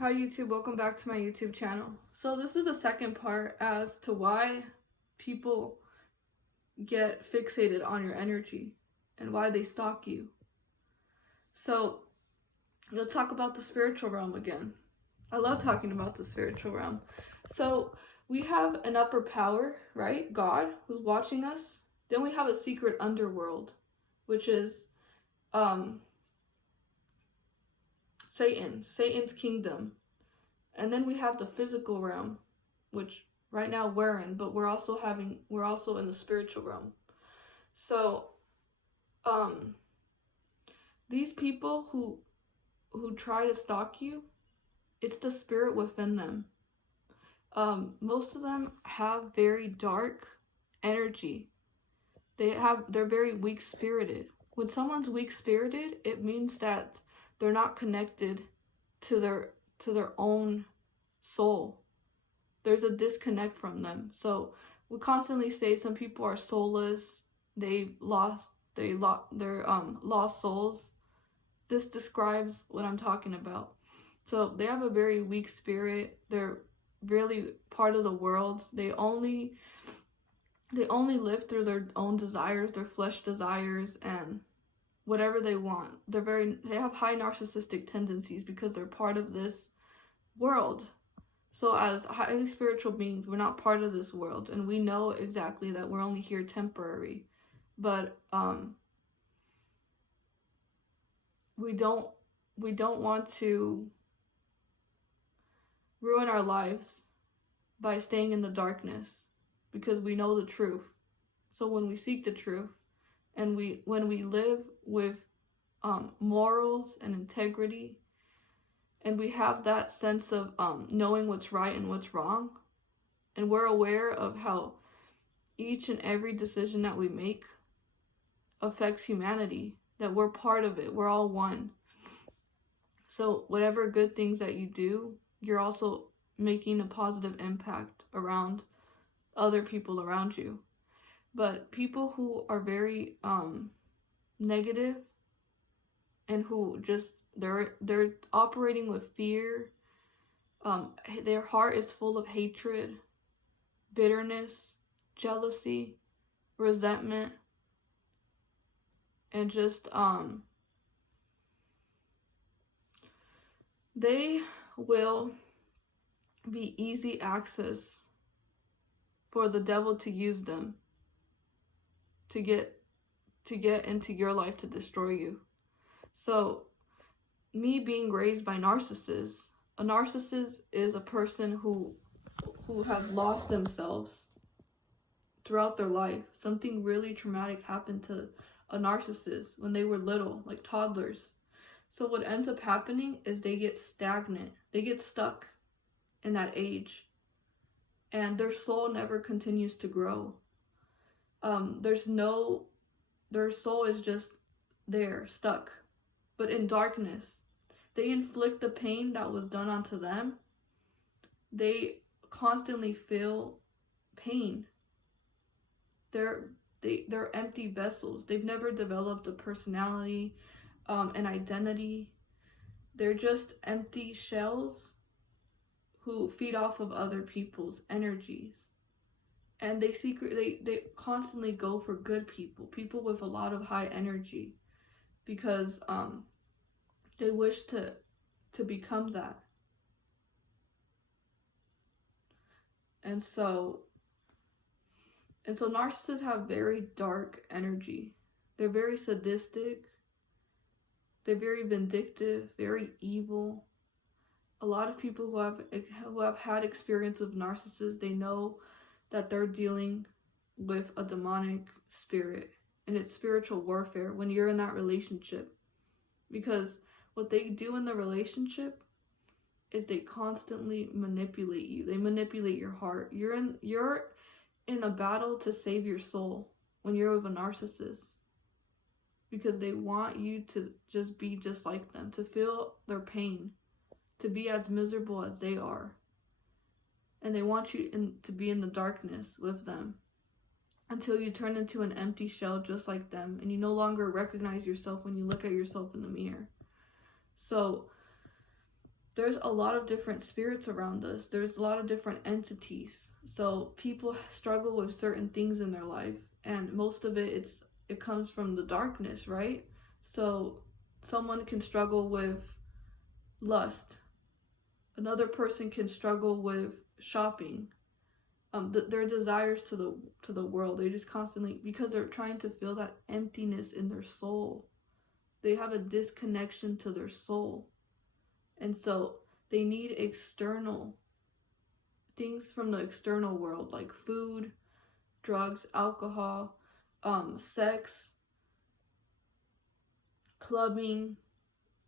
Hi YouTube, welcome back to my YouTube channel. So this is the second part as to why people get fixated on your energy and why they stalk you. So we'll talk about the spiritual realm again. I love talking about the spiritual realm. So we have an upper power, right? God, who's watching us. Then we have a secret underworld, which is Satan's kingdom. And then we have the physical realm, which right now we're in, but we're also in the spiritual realm. So these people who try to stalk you, it's the spirit within them. Most of them have very dark energy. They're very weak spirited. When someone's weak spirited, it means that they're not connected to their own soul. There's a disconnect from them. So we constantly say some people are soulless. They lost their lost souls. This describes what I'm talking about. So they have a very weak spirit. They're really part of the world. They only live through their own desires, their flesh desires, and whatever they want. They have high narcissistic tendencies because they're part of this world. So as highly spiritual beings, we're not part of this world, and we know exactly that we're only here temporary. But we don't want to ruin our lives by staying in the darkness, because we know the truth. So when we seek the truth, and when we live with morals and integrity, and we have that sense of knowing what's right and what's wrong, and we're aware of how each and every decision that we make affects humanity, that we're part of it, we're all one. So whatever good things that you do, you're also making a positive impact around other people around you. But people who are very negative, and who just they're operating with fear, their heart is full of hatred, bitterness, jealousy, resentment, and just they will be easy access for the devil to use them to get into your life to destroy you. So me being raised by narcissists, a narcissist is a person who has lost themselves throughout their life. Something really traumatic happened to a narcissist when they were little, like toddlers. So what ends up happening is they get stagnant. They get stuck in that age, and their soul never continues to grow. Their soul is just there, stuck, but in darkness. They inflict the pain that was done onto them. They constantly feel pain. They're empty vessels. They've never developed a personality, an identity. They're just empty shells who feed off of other people's energies. And they constantly go for good people with a lot of high energy, because they wish to become that. And so narcissists have very dark energy. They're very sadistic. They're very vindictive, very evil. A lot of people who have had experience with narcissists, they know that they're dealing with a demonic spirit, and it's spiritual warfare when you're in that relationship. Because what they do in the relationship is they constantly manipulate you. They manipulate your heart. You're in a battle to save your soul when you're with a narcissist, because they want you to just be just like them, to feel their pain, to be as miserable as they are. And they want you to be in the darkness with them until you turn into an empty shell just like them, and you no longer recognize yourself when you look at yourself in the mirror. So there's a lot of different spirits around us. There's a lot of different entities. So people struggle with certain things in their life, and most of it comes from the darkness, right? So someone can struggle with lust. Another person can struggle with shopping. Their desires to the world. They just constantly, because they're trying to fill that emptiness in their soul. They have a disconnection to their soul. And so they need external things from the external world, like food, drugs, alcohol, sex, clubbing,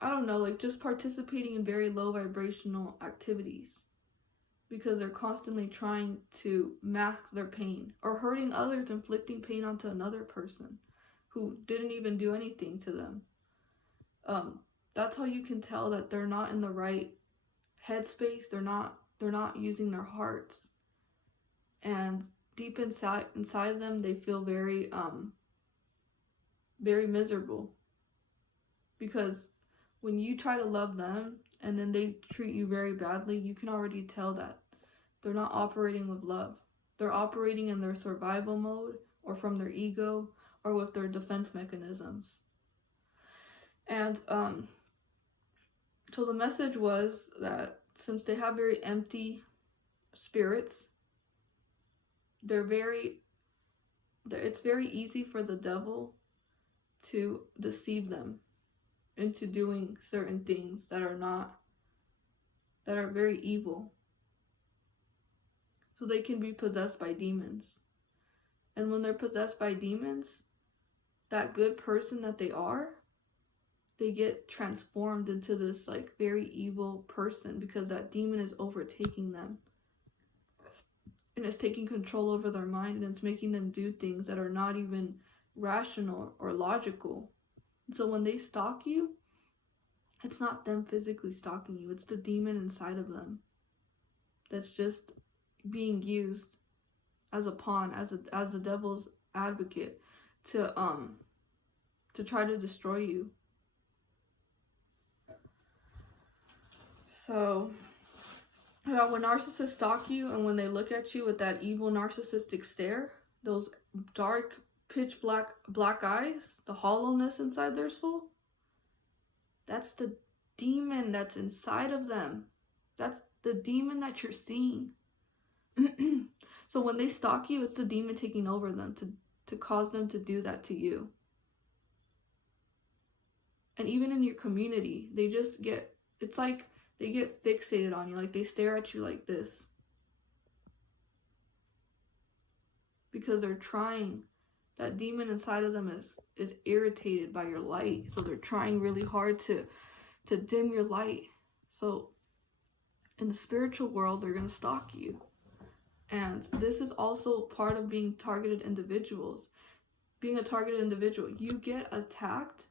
I don't know, like just participating in very low vibrational activities, because they're constantly trying to mask their pain, or hurting others, inflicting pain onto another person who didn't even do anything to them. That's how you can tell that they're not in the right headspace. They're not using their hearts, and deep inside them, they feel very miserable, because when you try to love them and then they treat you very badly, you can already tell that they're not operating with love. They're operating in their survival mode, or from their ego, or with their defense mechanisms. And so the message was that since they have very empty spirits, it's very easy for the devil to deceive them into doing certain things that are very evil. So they can be possessed by demons. And when they're possessed by demons, that good person that they are, they get transformed into this like very evil person, because that demon is overtaking them. And it's taking control over their mind, and it's making them do things that are not even rational or logical. And so when they stalk you, it's not them physically stalking you. It's the demon inside of them that's just being used as a pawn, as the devil's advocate to try to destroy you. So when narcissists stalk you, and when they look at you with that evil narcissistic stare, those dark pitch black eyes, the hollowness inside their soul, that's the demon that's inside of them. That's the demon that you're seeing. So when they stalk you, it's the demon taking over them to cause them to do that to you. And even in your community, it's like they get fixated on you. Like they stare at you like this, because they're trying, that demon inside of them is irritated by your light. So they're trying really hard to dim your light. So in the spiritual world, they're going to stalk you. And this is also part of being targeted individuals. Being a targeted individual, you get attacked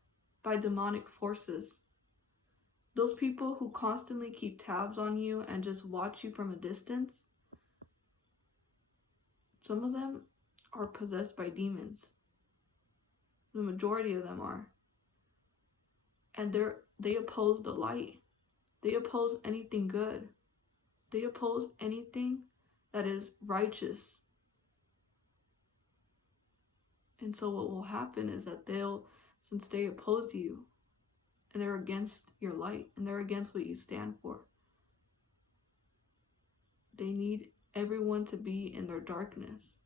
by demonic forces. Those people who constantly keep tabs on you and just watch you from a distance, some of them are possessed by demons. The majority of them are. And they oppose the light. They oppose anything good. They oppose anything that is righteous. And so what will happen is that since they oppose you, and they're against your light, and they're against what you stand for, they need everyone to be in their darkness,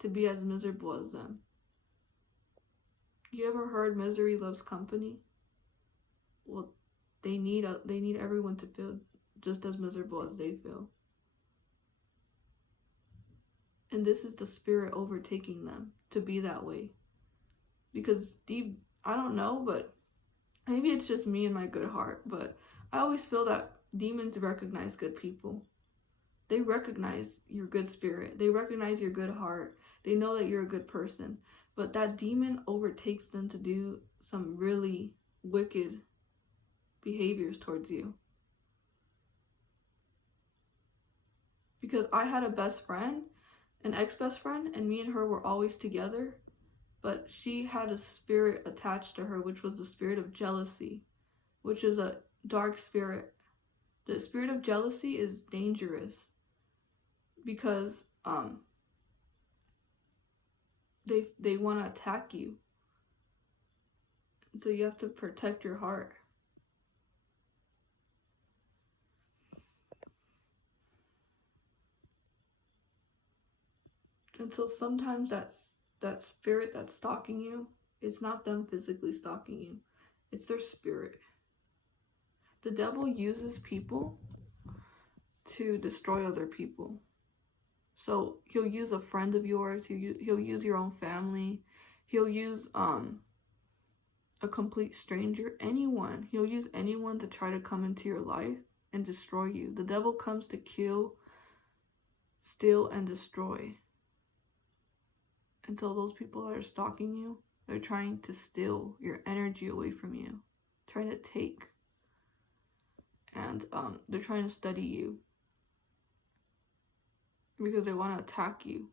to be as miserable as them. You ever heard misery loves company? Well, they need everyone to feel just as miserable as they feel. And this is the spirit overtaking them to be that way. Because I don't know, but maybe it's just me and my good heart, but I always feel that demons recognize good people. They recognize your good spirit. They recognize your good heart. They know that you're a good person. But that demon overtakes them to do some really wicked behaviors towards you. Because I had a best friend, an ex-best friend, and me and her were always together. But she had a spirit attached to her, which was the spirit of jealousy, which is a dark spirit. The spirit of jealousy is dangerous because they want to attack you. So you have to protect your heart. And so sometimes that spirit that's stalking you, it's not them physically stalking you. It's their spirit. The devil uses people to destroy other people. So he'll use a friend of yours, he'll use your own family, he'll use a complete stranger, anyone. He'll use anyone to try to come into your life and destroy you. The devil comes to kill, steal, and destroy. And so those people that are stalking you, they're trying to steal your energy away from you, trying to take. And they're trying to study you because they want to attack you.